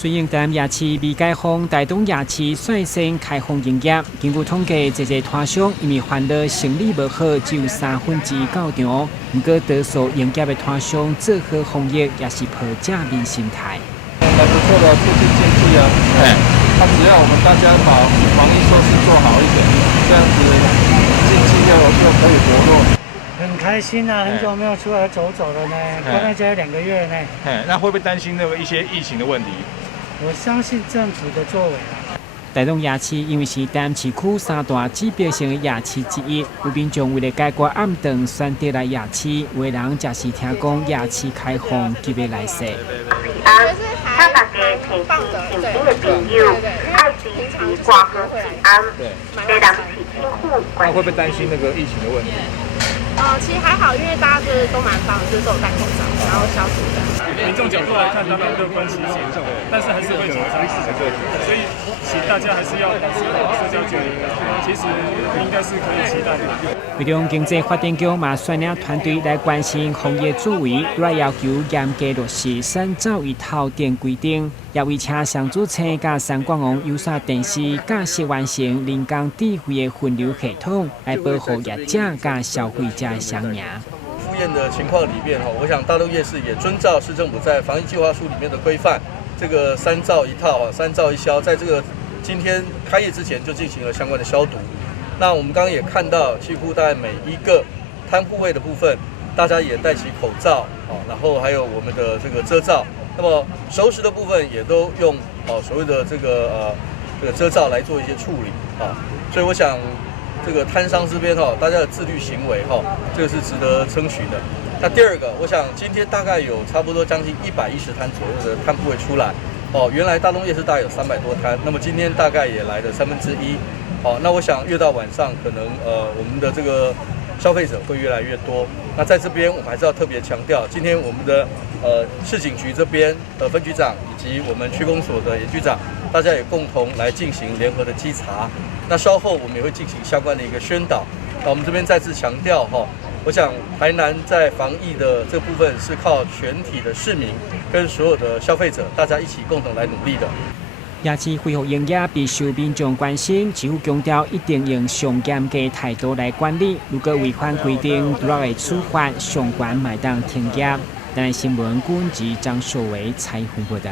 顺应台夜市未解封，台东夜市率先开放营业。根据统计，这个摊商因为烦恼生意无好，只有1/3到场。不过，多数营业的摊商做好防疫，也是抱正面心态。还不错的促进经济啊！那只要我们大家把防疫措施做好一点，这样子经济又可以活络。很开心啊，很久没有出来走了呢，关在家2个月呢。那会不会担心那个一些疫情的问题？我相信政府的作为啊。台东夜市因为是台南市区3大指标性的夜市之一，有民众为了解决暗顿，选择来夜市，有的人则是听讲夜市开放，急要来踅。他大家平时身边的朋友，爱支持挂号平安，虽然是辛苦。那会不会担心那个疫情的问题？其实还好，因为大家就是都蛮棒，就是都有戴口罩，然后消毒的。民众角度来看，当然乐观其成，但是还是会紧张，所以请大家还是要保持好社交距离。其实应该是可以期待的。为了经济发展局嘛，率领团队来关心防疫作为，又来要求严格落实3罩1套等规定，也为车上主车甲3冠王有线电视驾驶完成人工智慧的分流系统，来保护业者甲消费者的双赢。赴宴的情况里面我想大陆夜市也遵照市政府在防疫计划书里面的规范，这个3罩1套3罩1消，在这个今天开业之前就进行了相关的消毒。那我们刚刚也看到，几乎大概每一个摊铺位的部分，大家也戴起口罩然后还有我们的这个遮罩。那么熟食的部分也都用所谓的这个遮罩来做一些处理所以我想这个摊商这边大家的自律行为这个是值得称许的。那第二个，我想今天大概有差不多将近110摊左右的摊铺位出来原来大东夜市大概有300多摊，那么今天大概也来了1/3那我想越到晚上，可能我们的这个消费者会越来越多。那在这边我们还是要特别强调，今天我们的市警局这边分局长以及我们区公所的严局长，大家也共同来进行联合的稽查。那稍后我们也会进行相关的一个宣导。那我们这边再次强调我想台南在防疫的这部分是靠全体的市民跟所有的消费者，大家一起共同来努力的。夜市恢复营业备受民众关心，政府强调一定用上严格的态度来管理，如果违反规定，都会处罚，上悬卖当停业。台南新闻，军及张硕维采访报道。